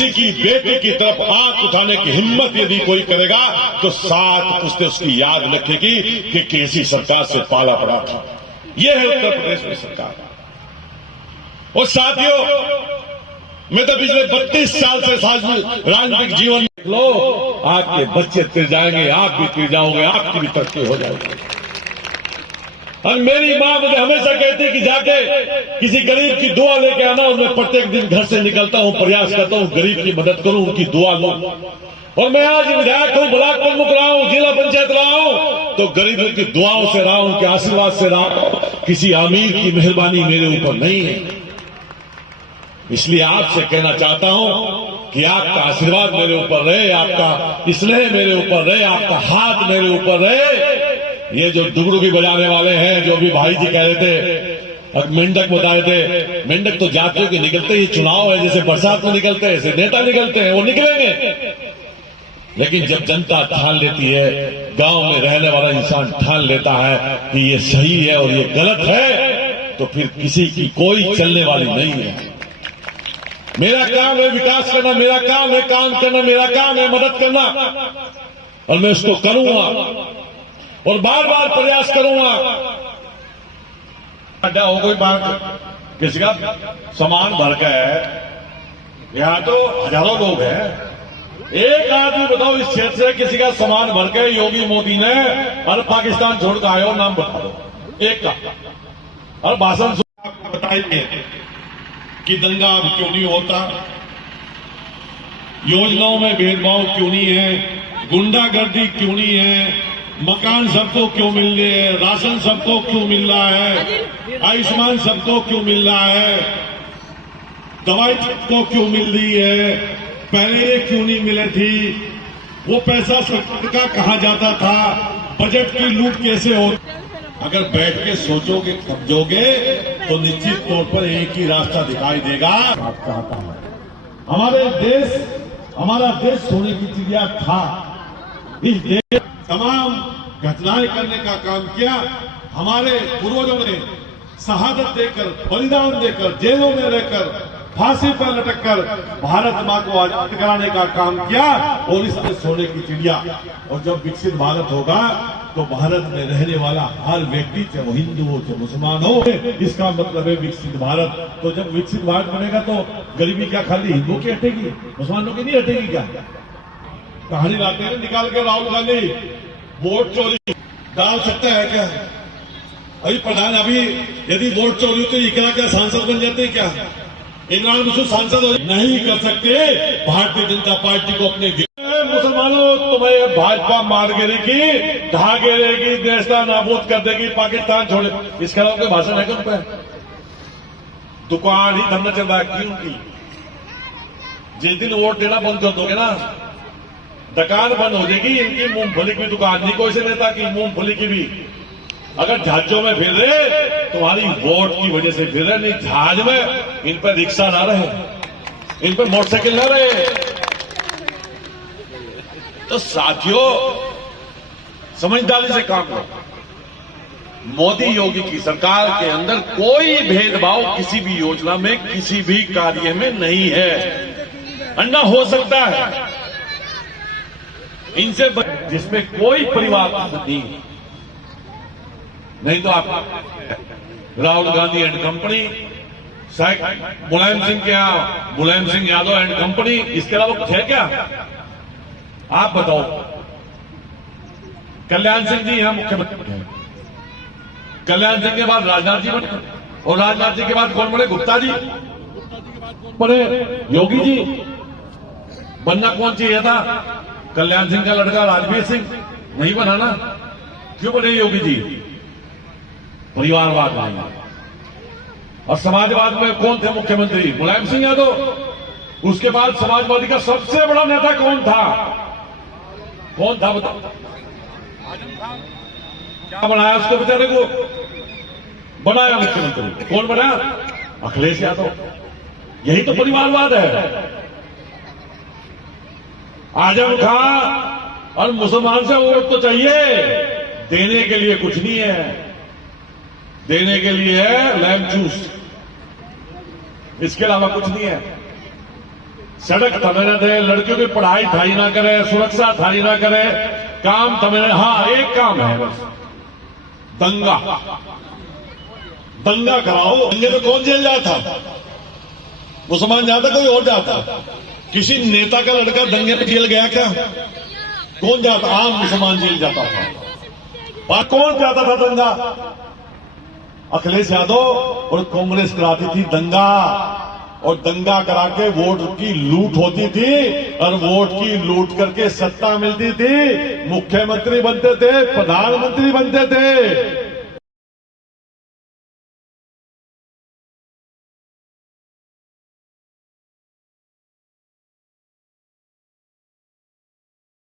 किसी की बेटी की तरफ आंख उठाने की हिम्मत यदि कोई करेगा तो 7 पुश्तें उसकी याद रखेगी कि कैसी सरकार से पाला पड़ा था। यह है उत्तर प्रदेश में सरकार। और साथियों, मैं तो पिछले 32 साल से राजनीतिक जीवन में लो, आपके बच्चे तिर जाएंगे, आप भी तिर जाओगे, आपकी भी तरक्की हो जाएगी। और मेरी मां मुझे हमेशा कहती है कि जाके किसी गरीब की दुआ लेके आना, और मैं प्रत्येक दिन घर से निकलता हूं, प्रयास करता हूं गरीब की मदद करूं, उनकी दुआ लूं। और मैं आज विधायक हूं, ब्लॉक प्रमुख रहा हूं, जिला पंचायत रहा हूं, तो गरीबों की दुआओं से रहा हूं, उनके आशीर्वाद से रहा हूं। किसी अमीर की मेहरबानी मेरे ऊपर नहीं है। इसलिए आपसे कहना चाहता हूं कि आपका आशीर्वाद मेरे ऊपर रहे, आपका स्नेह मेरे ऊपर रहे, आपका हाथ मेरे ऊपर रहे। ये जो डुगडुगी बजाने वाले हैं, जो भी भाई जी कह रहे थे, मेंढक बता रहे थे, मेंढक तो जातियों के निकलते ही, चुनाव है जैसे बरसात में निकलते हैं, ऐसे नेता निकलते हैं, वो निकलेंगे। लेकिन जब जनता ठान लेती है, गांव में रहने वाला इंसान ठान लेता है कि ये सही है और ये गलत है, तो फिर किसी की कोई चलने वाली नहीं है। मेरा काम है विकास करना, मेरा काम है काम करना, मेरा काम है मदद करना, और मैं उसको करूंगा और बार बार प्रयास करूंगा। अड्डा हो कोई बात, किसी का सामान भर के है, यहां तो हजारों लोग हैं। एक आदमी बताओ इस क्षेत्र से किसी का सामान भर के योगी मोदी ने और पाकिस्तान छोड़ कर आयो, नाम बता दो एक का। और भाषण बताइए कि दंगा अब क्यों नहीं होता, योजनाओं में भेदभाव क्यों नहीं है, गुंडागर्दी क्यों नहीं है, मकान सबको क्यों मिल रहे हैं, राशन सबको क्यों मिल रहा है, आयुष्मान सबको क्यों मिल रहा है, दवाई सबको क्यों मिल रही है, पहले ये क्यों नहीं मिले थी, वो पैसा सरकार का कहां जाता था, बजट की लूट कैसे हो। अगर बैठ के सोचोगे समझोगे तो निश्चित तौर पर एक ही रास्ता दिखाई देगा। आप चाहता हूं हमारा देश सोने की चिड़िया था। इस देश तमाम घटनाएं करने का काम किया। हमारे पूर्वजों ने शहादत देकर, बलिदान देकर, जेलों में रहकर, फांसी पर लटककर भारत मां को आजाद कराने का काम किया। और इस सोने की चिड़िया, और जब विकसित भारत होगा तो भारत में रहने वाला हर व्यक्ति, चाहे वो हिंदू हो चाहे मुसलमान हो, इसका मतलब है विकसित भारत। तो जब विकसित भारत बनेगा तो गरीबी क्या खाली हिंदुओं की हटेगी, मुसलमानों की नहीं हटेगी क्या? कहानी लाते हैं निकाल के राहुल गांधी वोट चोरी डाल सकता है क्या? अभी यदि वोट चोरी तो इकरा क्या सांसद बन जाते हैं क्या? इमरान खान सांसद नहीं कर सकते। भारतीय जनता पार्टी को अपने मुसलमानों तुम्हें भाजपा मार गिरेगी, ढहा गिरेगी, देश का नाबूद कर देगी, पाकिस्तान छोड़े, इसके अलावा कोई भाषण है क्या उन पर? दुकान ही धंधा चल रहा है क्यों की? जिस दिन वोट देना बंद कर दोगे ना, दुकान बंद हो जाएगी। इनकी मूंगफली की दुकान नहीं, कोई से नेता की मूंगफली की भी। अगर जहाजों में फिर रहे तुम्हारी वोट की वजह से फिर रहे, नहीं जहाज में इन पर रिक्शा ना रहे, इन पर मोटरसाइकिल ना रहे। तो साथियों समझदारी से काम करो। मोदी योगी की सरकार के अंदर कोई भेदभाव किसी भी योजना में, किसी भी कार्य में नहीं है। अन्ना हो सकता है इनसे जिसमें कोई परिवार नहीं तो आप राहुल गांधी एंड कंपनी, मुलायम सिंह के यहां मुलायम सिंह यादव एंड कंपनी, इसके अलावा कुछ है क्या? आप बताओ। कल्याण सिंह जी यहां मुख्यमंत्री हैं, कल्याण सिंह के बाद राजनाथ जी बने, और राजनाथ जी के बाद कौन बने? गुप्ता जी बने। योगी जी बनना कौन चाहिए था? कल्याण सिंह का लड़का राजवीर सिंह नहीं बना ना, क्यों बने योगी जी? परिवारवाद नहीं। और समाजवाद में कौन थे मुख्यमंत्री? मुलायम सिंह यादव। उसके बाद समाजवादी का सबसे बड़ा नेता कौन था? कौन था बताओ? क्या बनाया उसको बेचारे को? बनाया मुख्यमंत्री। कौन बनाया? अखिलेश यादव। यही तो परिवारवाद है। आजम खां और मुसलमान से वोट तो चाहिए, देने के लिए कुछ नहीं है। देने के लिए है लैम जूस, इसके अलावा कुछ नहीं है। सड़क थमे न दे, लड़कियों की पढ़ाई थाई ना करे, सुरक्षा थाई ना करे, काम थमे न। हाँ, एक काम है बस, दंगा। दंगा कराओ। दंगे में कौन जेल जाता? मुसलमान जाता, कोई और जाता? किसी नेता का लड़का दंगे में जेल गया क्या? कौन जाता? आम मुसलमान जेल जाता था। और कौन जाता था दंगा? अखिलेश यादव और कांग्रेस कराती थी दंगा, और दंगा करा के वोट की लूट होती थी, और वोट की लूट करके सत्ता मिलती थी, मुख्यमंत्री बनते थे, प्रधानमंत्री बनते थे।